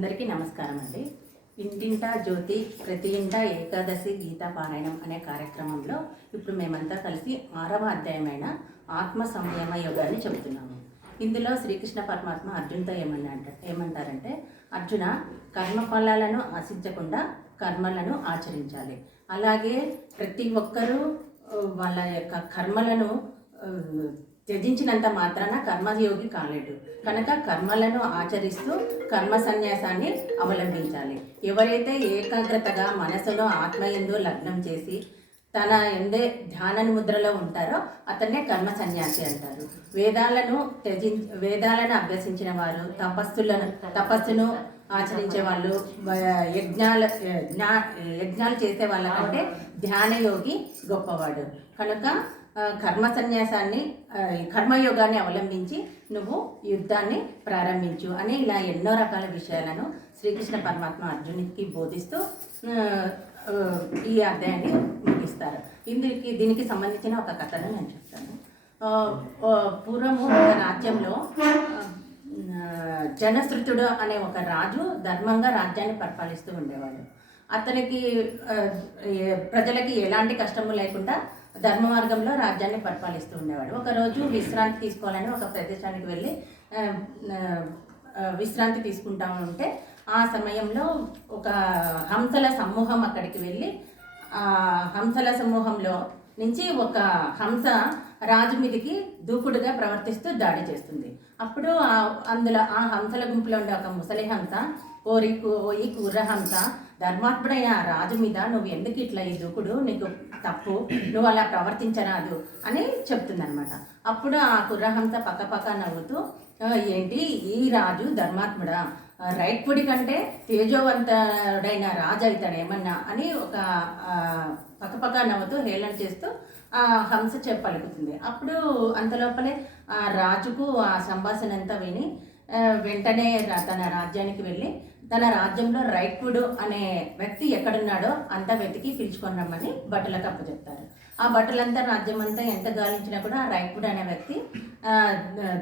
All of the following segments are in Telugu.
అందరికీ నమస్కారం అండి. ఇంటింటా జ్యోతి ప్రతి ఇంట ఏకాదశి గీతా పారాయణం అనే కార్యక్రమంలో ఇప్పుడు మేమంతా కలిసి 6వ అధ్యాయమైన ఆత్మ సంయమ యోగాన్ని చెబుతున్నాము. ఇందులో శ్రీకృష్ణ పరమాత్మ అర్జున్తో ఏమంటారంటే అర్జున, కర్మఫలాలను ఆశించకుండా కర్మలను ఆచరించాలి. అలాగే ప్రతి ఒక్కరూ వాళ్ళ యొక్క కర్మలను త్యజించినంత మాత్రాన కర్మయోగి కాలేడు. కనుక కర్మలను ఆచరిస్తూ కర్మ సన్యాసాన్ని అవలంబించాలి. ఎవరైతే ఏకాగ్రతగా మనసులో ఆత్మయందు లగ్నం చేసి తన ఎందే ధ్యాన ముద్రలో ఉంటారో అతన్నే కర్మ సన్యాసి అంటారు. వేదాలను అభ్యసించిన వారు, తపస్సును ఆచరించే వాళ్ళు, యజ్ఞాలు చేసే వాళ్ళకంటే ధ్యానయోగి గొప్పవాడు. కనుక కర్మయోగాన్ని అవలంబించి నువ్వు యుద్ధాన్ని ప్రారంభించు అని ఇలా ఎన్నో రకాల విషయాలను శ్రీకృష్ణ పరమాత్మ అర్జునుడికి బోధిస్తూ ఈ అధ్యాయాన్ని ముగిస్తారు. దీనికి సంబంధించిన ఒక కథను నేను చెప్తాను. పూర్వము ఒక రాజ్యంలో జనశ్రుతుడు అనే ఒక రాజు ధర్మంగా రాజ్యాన్ని పరిపాలిస్తూ ఉండేవాడు. అతనికి ప్రజలకి ఎలాంటి కష్టము లేకుండా ధర్మ మార్గంలో రాజ్యాన్ని పరిపాలిస్తూ ఉండేవాడు. ఒకరోజు విశ్రాంతి తీసుకోవాలని ఒక ప్రదేశానికి వెళ్ళి విశ్రాంతి తీసుకుంటా ఉంటే ఆ సమయంలో ఒక హంసల సమూహం అక్కడికి వెళ్ళి ఆ హంసల సమూహంలో నుంచి ఒక హంస రాజు మీదికి దూకుడుగా ప్రవర్తిస్తూ దాడి చేస్తుంది. అప్పుడు అందులో ఆ హంసల గుంపులో ఉండే ఒక ముసలి హంస, ఓయి కుర్రహంస, ధర్మాత్ముడైన రాజు మీద నువ్వు ఎందుకు ఇట్లా ఈ దూకుడు, నీకు తప్పు, నువ్వు అలా ప్రవర్తించరాదు అని చెప్తుందనమాట. అప్పుడు ఆ కుర్రహంస పక్క నవ్వుతూ, ఏంటి ఈ రాజు ధర్మాత్ముడా, రైట్పుడి కంటే తేజోవంతుడైన రాజు అవుతాడేమన్నా అని ఒక పక్క నవ్వుతూ హేళన చేస్తూ ఆ హంస పలుకుతుంది. అప్పుడు అంతలోపలే ఆ రాజుకు ఆ సంభాషణ అంతా విని వెంటనే తన రాజ్యానికి వెళ్ళి తన రాజ్యంలో రైట్వుడ్ అనే వ్యక్తి ఎక్కడున్నాడో అంతా వెతికి పిలుచుకొని రమ్మని భటులకు అప్పచెప్తారు. ఆ భటులంతా రాజ్యం అంతా ఎంత గాలించినా కూడా ఆ రైట్వుడ్ అనే వ్యక్తి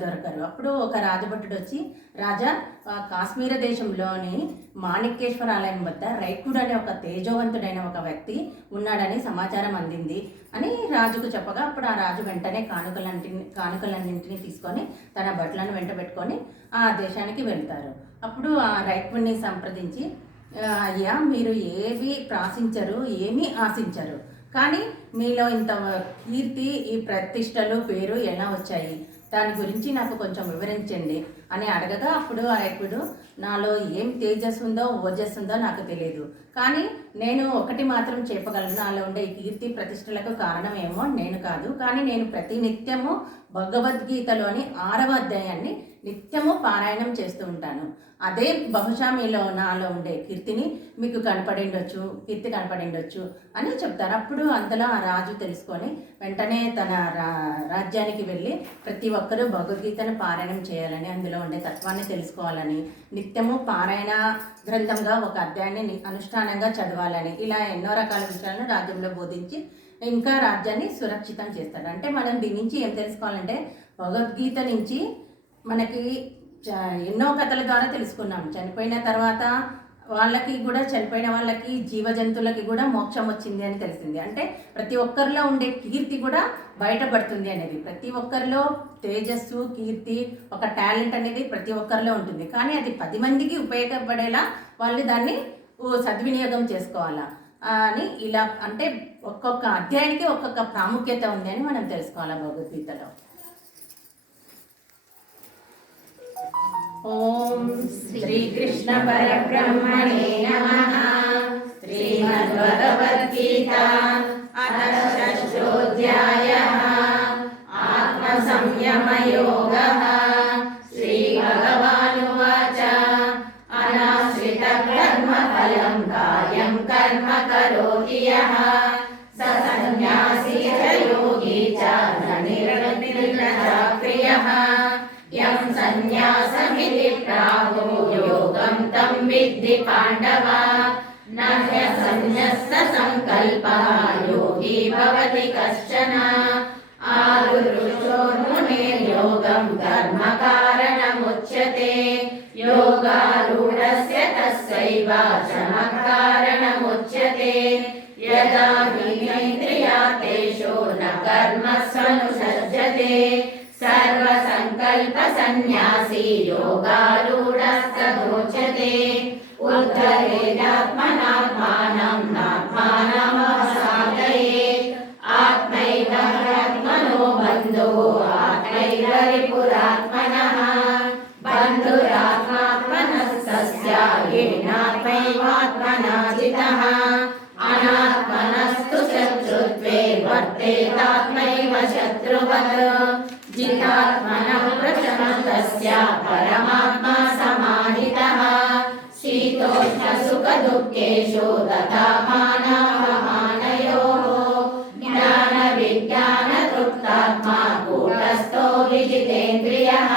దొరకరు. అప్పుడు ఒక రాజభటుడు వచ్చి, రాజా, కాశ్మీర దేశంలోని మాణిక్యేశ్వర ఆలయం వద్ద రైట్వుడ్ అనే ఒక తేజోవంతుడైన ఒక వ్యక్తి ఉన్నాడని సమాచారం అందింది అని రాజుకు చెప్పగా, అప్పుడు ఆ రాజు వెంటనే కానుకలన్నింటినీ తీసుకొని తన భటులను వెంట పెట్టుకొని ఆ దేశానికి వెళ్తారు. అప్పుడు ఆ రైట్వుడ్ని సంప్రదించి, అయ్యా, మీరు ఏవి ప్రాశించరు, ఏమీ ఆశించరు, కానీ మీలో ఇంత కీర్తి, ఈ ప్రతిష్టలు, పేరు ఎలా వచ్చాయి, దాని గురించి నాకు కొంచెం వివరించండి అని అడగగా, అప్పుడు ఆ రైట్వుడ్, నాలో ఏం తేజస్సు ఉందో ఓజస్సు ఉందో నాకు తెలియదు, కానీ నేను ఒకటి మాత్రం చెప్పగలను, నాలో ఉండే ఈ కీర్తి ప్రతిష్టలకు కారణం ఏమో నేను కాదు, కానీ నేను ప్రతి నిత్యము భగవద్గీతలోని 6వ అధ్యాయాన్ని నిత్యము పారాయణం చేస్తూ ఉంటాను. అదే బహుశా నాలో ఉండే కీర్తి కనపడిండొచ్చు అని చెప్తారు. అప్పుడు అంతలో ఆ రాజు తెలుసుకొని వెంటనే తన రాజ్యానికి వెళ్ళి ప్రతి ఒక్కరూ భగవద్గీతను పారాయణం చేయాలని, అందులో ఉండే తత్వాన్ని తెలుసుకోవాలని, నిత్యము పారాయణ గ్రంథంగా ఒక అధ్యాయాన్ని అనుష్ఠానంగా చదవాలని, ఇలా ఎన్నో రకాల విషయాలను రాజ్యంలో బోధించి ఇంకా రాజ్యాన్ని సురక్షితం చేస్తాడు. అంటే మనం దీని నుంచి ఏం తెలుసుకోవాలంటే, భగవద్గీత నుంచి మనకి ఎన్నో కథల ద్వారా తెలుసుకున్నాం. చనిపోయిన తర్వాత చనిపోయిన వాళ్ళకి, జీవజంతువులకి కూడా మోక్షం వచ్చింది అని తెలిసింది. అంటే ప్రతి ఒక్కరిలో ఉండే కీర్తి కూడా బయటపడుతుంది అనేది. ప్రతి ఒక్కరిలో తేజస్సు, కీర్తి, ఒక టాలెంట్ అనేది ప్రతి ఒక్కరిలో ఉంటుంది. కానీ అది 10 మందికి ఉపయోగపడేలా వాళ్ళు దాన్ని సద్వినియోగం చేసుకోవాలా అని, ఇలా అంటే ఒక్కొక్క అధ్యాయానికి ఒక్కొక్క ప్రాముఖ్యత ఉంది అని మనం తెలుసుకోవాలి భగవద్గీతలో. ఓం శ్రీకృష్ణ పరబ్రహ్మణే నమః. శ్రీమద్భగవద్గీత షష్ఠోధ్యాయః. ఆత్మ సంయమ యోగః. శ్రీభగవానువాచ, అనాశ్రిత కర్మ ఫలం కార్యం కర్మ కరోతి యః స సన్యాసీ చ యోగి చ నిర్విఘ్న ప్రియః. యం సన్యాసమితి ప్రాహు యోగం తం విద్ధి పాండవ. నహ్య సన్యస్త సంకల్పః యోగి భవతి కశ్చన. ఆరురుచోర్మునిర్యోగం కర్మ కారణముచ్యతే. యోగారూఢస్య वा चमत्कारणमुच्यते। यदा हीनेन्द्रियार्थेषु न कर्मस्वनुषज्जते सर्वसङ्कल्पसन्न्यासी योगारूढस्तदोच्यते। उद्धरेदात्मनात्मानं नात्मानमवसादयेत् आत्मैव ह्यात्मनो बन्धुः आत्मैव रिपुरात्मनः बन्धुरात्मात्मनस्तस्य येनात्मैवात्मना जितः अनात्मनस्तु शत्रुत्वे वर्तेतात्मैव शत्रुवत् जितात्मनः प्रशमस्तस्य परमात्मा समाहितः शीतोष्णसुखदुःखेषु तथा मानापमानयोः ज्ञानविज्ञानतृप्तात्मा कूटस्थो विजितेन्द्रियः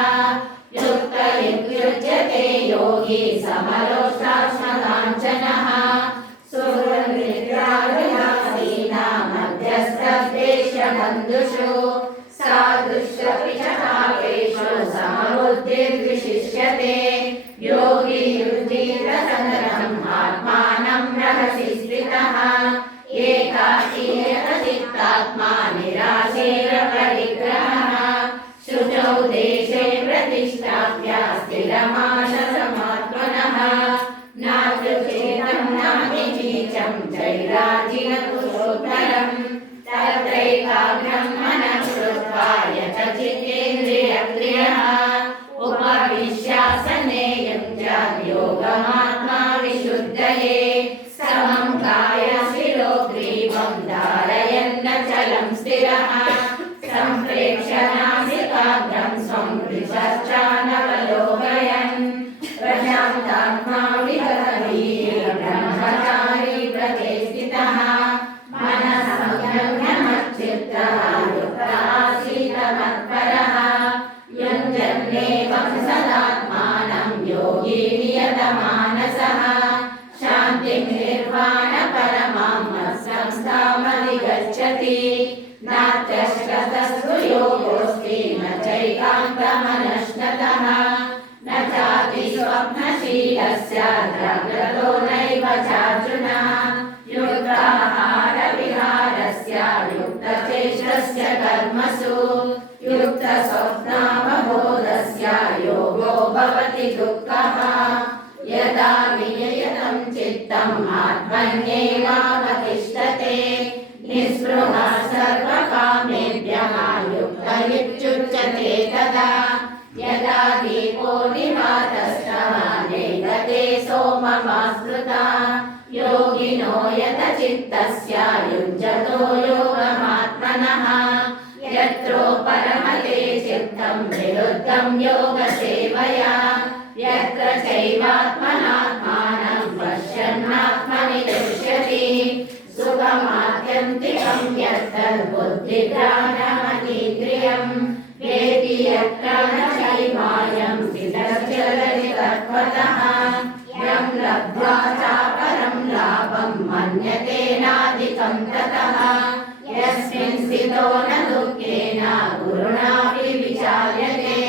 युक्त इत्युच्यते योगी समलोष्टाश्मकाञ्चनः सुहृद्मित्रार्यासीना मध्यस्थद्वेषबन्धुषु साधुष्वपि च पापेषु समबुद्धिर्विशिष्यते। योगी युधिरसंगतं आत्मानं रहसि स्थितः एकाकीयतचित्तात्मा निराशेरपरिग्रहः शुचौ देशे प्रतिष्ठाप्य स्थिरमानसमात्मनः नात्युचेतं नातिनीचं जैराजिनपुरोत्तरम् तत्रैकाग्रं मनः कृत्वा यतचित्तेन्द्रियक्रियः उपविश्यासने युञ्जात् योगमात्मा विशुद्धये समं कायशिरोग्रीवं धारयन्नचलं स्थिरः सम्प्रेक्ष्य नासिकाग्रं स्वं विचर्चानवलोकयन् प्रशान्तात्मा विगतवीर्य ब्रह्मचारी व्रते स्थितः मनः संयम्य युक्तः मत्परः युञ्जन्नेवं सदात्मानं योगी नियतमानसः शान्तिं निर्वाणपरमां मत्संस्थामधिगच्छति नात्यश्रतस्तु योगोऽस्ति न चैकान्तमनश्नतः न चापि स्वप्नशीलस्य जाग्रतो नैव चार्जुन युक्ताहारविहारस्य युक्तचेष्टस्य कर्मसु युक्तस्वप्नावबोधस्य योगो भवति दुःखः यदा विनियतं चित्तम् आत्मन्येवावतिष्ठते निःस्पृहः सर्वकामेभ्यः युक्त इत्युच्यते तदा यदा दीपो निवातस्तव नेदते सोममास्मृता योगिनो यतचित्तस्य युञ्जतो योगमात्मनः यत्रो परमते चित्तं विरुद्धं योगसेवया यत्र चैवात्मनात्मानं पश्यन्नात्मनि तुष्यति सुखमात्यन्तिकं यत्तद्बुद्धिग्राह्यमतीन्द्रियं वेति यत्र न चैवायं विदर्शयति तत्त्वतः यं लब्ध्वा चापरं लाभं मन्यते नाधिकं ततः यस्मिन् स्थितो न दुःखेन गुरुणापि विचार्यते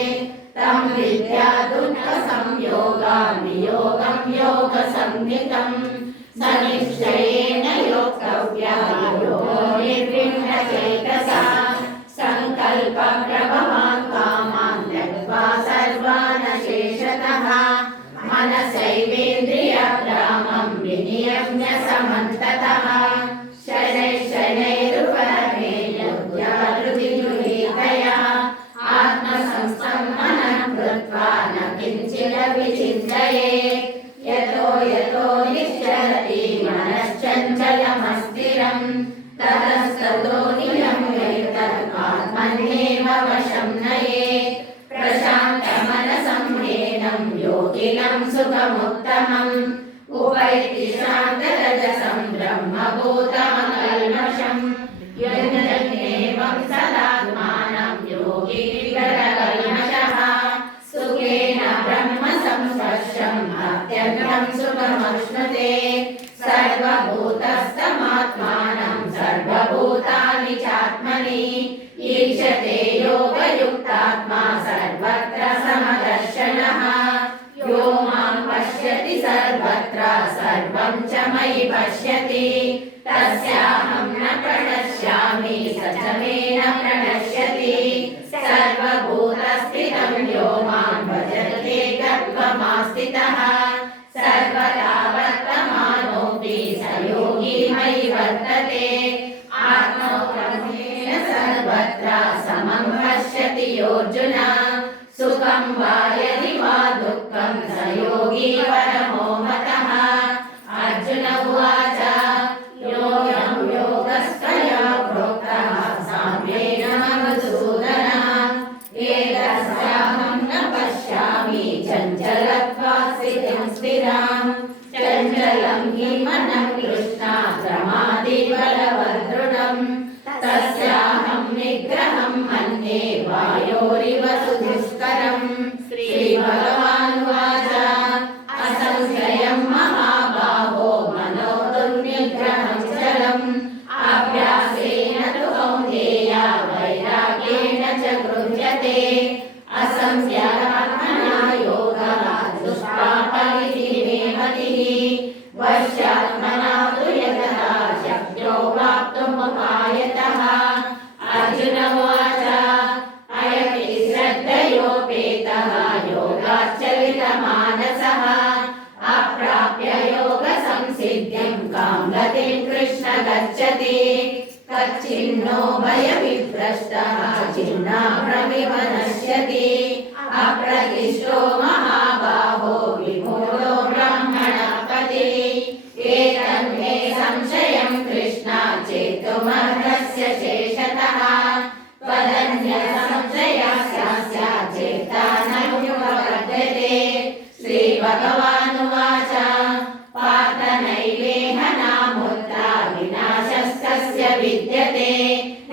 तं विद्या दुःखसंयोगान्नियोगं योगसंज्ञितम् स निश्चयेन योक्तव्यः योगो निर्विण्णचेतसा सङ्कल्पप्रभवान् कामान् त्यक्त्वा सर्वान् शेषतः मनसैवेन्द्रियग्रामं विनियम्य समन्ततः शनैः शनैरुपरमे युध्याधृतिगृहीतया आत्मसंस्थं मनः कृत्वा न किञ्चिदपि चिन्तयेत् यतो यतो निश्चरति मनश्चञ्चलमस्थिरं ततस्ततो नियम्येतत् आत्मन्येव वशं नयेत् प्रशान्तमनसं ह्येनं योगिनं सुखमुत्तमम् उपैति शान्तरजसं ब्रह्मभूतमकल्मषम् युञ्जन्नेवं सदात्मानं योगी विगतकल्मषः सुखेन ब्रह्म संस्पर्शम् अत्यन्तं सुखमश्नुते सर्वभूतस्थमात्मानं सर्वभूतानि चात्मनि ईक्षते योगयुक्तात्मा सर्वत्र समदर्शनः यो मां पश्यति सर्वत्र स सर्वं च मयि पश्यति तस्याहं न प्रणश्यामि स च मे न प्रणश्यति सर्वभूतस्थितं यो मां भजते गत्वमास्थितः सर्वदा वर्तमानोऽपि स योगी मयि वर्तते आत्मौपम्येन सर्वत्र समं पश्यति योऽर्जुन सुखं वा यदि वा दुःखं स योगी परमो मतः अर्जुन उवाच योऽयं योगस्त्वया प्रोक्तः साम्येन मधुसूदन एतस्याहं न पश्यामि चञ्चलत्वात् स्थितिं स्थिराम् चञ्चलं हि मनः कृष्णा प्रमादि बलवदृढम् तस्याहं निग्रहं मन्ये वायोरिव सुदुष्करम् श्रीभगवानुवाच असंशयं महाबाहो मनो दुर्निग्रहं चलम् अभ्यासेन तु कौन्तेय वैराग्येण च गृह्यते असंशयात्मना योगः दुष्प्रापरिति मे मतिः वश्यात्मना तु यतः शक्यो वाप्तुमुपायतः अर्जुन उवाच अयति श्रद्धयोपेतः योगाच्चलितमानसः अप्राप्य योगसंसिद्धिं कां गतिं कृष्ण गच्छति कच्चिन्नो भयविभ्रष्टः छिन्नाभ्रमिव नश्यति अप्रतिष्ठो महाबाहो विमूढो ब्रह्मणपतिः एतन्मे संशयं कृष्ण चेतुमर्हस्य शेषतः त्वदन्यसंशयस्यास्य चेता नैवपद्यते श्रीभगवानुवाच पार्थ नैवेह नामुत्रा विनाशस्तस्य विद्यते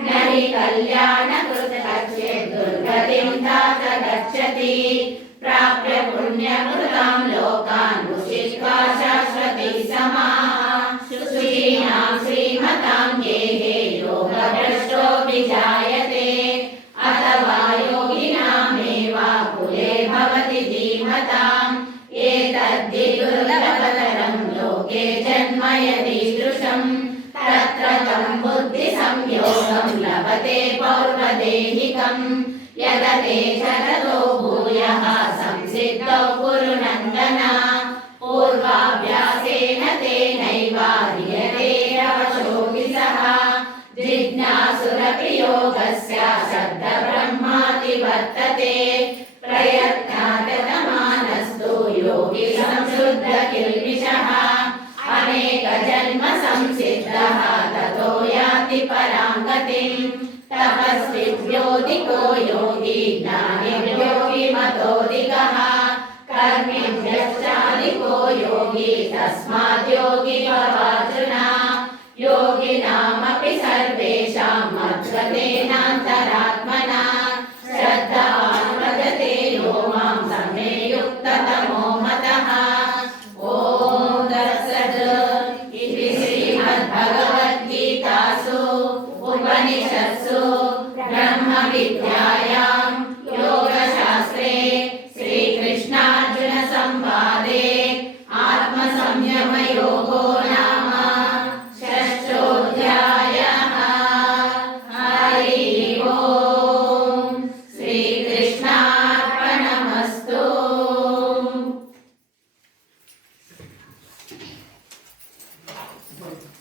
न हि कल्याणकृत् कश्चित् दुर्गतिं तात गच्छति प्राप्य पुण्यकृतां लोकान् उषित्वा शाश्वती समाः शुचीनां श्रीमतां गेहे योगभ्रष्टोऽभिजायते अथवा योगिनामेव कुले भवति धीमताम् एतद्धि दुर्लभतरं लोके जन्म यदीदृशम् तत्र तं बुद्धिसंयोगं लभते पौर्वदेहिकम् यदते शरदो भूयः संसिद्धौ कुरु नन्दन पूर्वाभ्यासेन तेनैव ह्रियते अवशोऽपि सः जिज्ञासुरपि योगस्य शब्दब्रह्माति वर्तते प्रयत्नातमानस्तु योगी संशुद्धकिल्बिषः अनेकजन्म संसिद्धः ततो याति परां गतिम् तपस्विभ्योऽधिको योगी ज्ञानिभ्योऽपि मतोऽधिकः कर्मिभ्यश्चाधिको योगी तस्मात् योगी भवार्जुन योगिनामपि सर्वेषां मद्गतेनान्तरात्मना श्रद्धावान् भजते यो मां समे युक्ततमो मतः ॐ तत्सत् इति श्रीमद्भगवद्गीतासु उपनिषत्सु ब्रह्मविद्यायां योगशास्त्रे श्रीकृष्णार्जुनसंवादे आत्मसंयमयोगो नाम षष्ठोऽध्यायः हरिः ओम् श्रीकृष्णार्पणमस्तु। Good.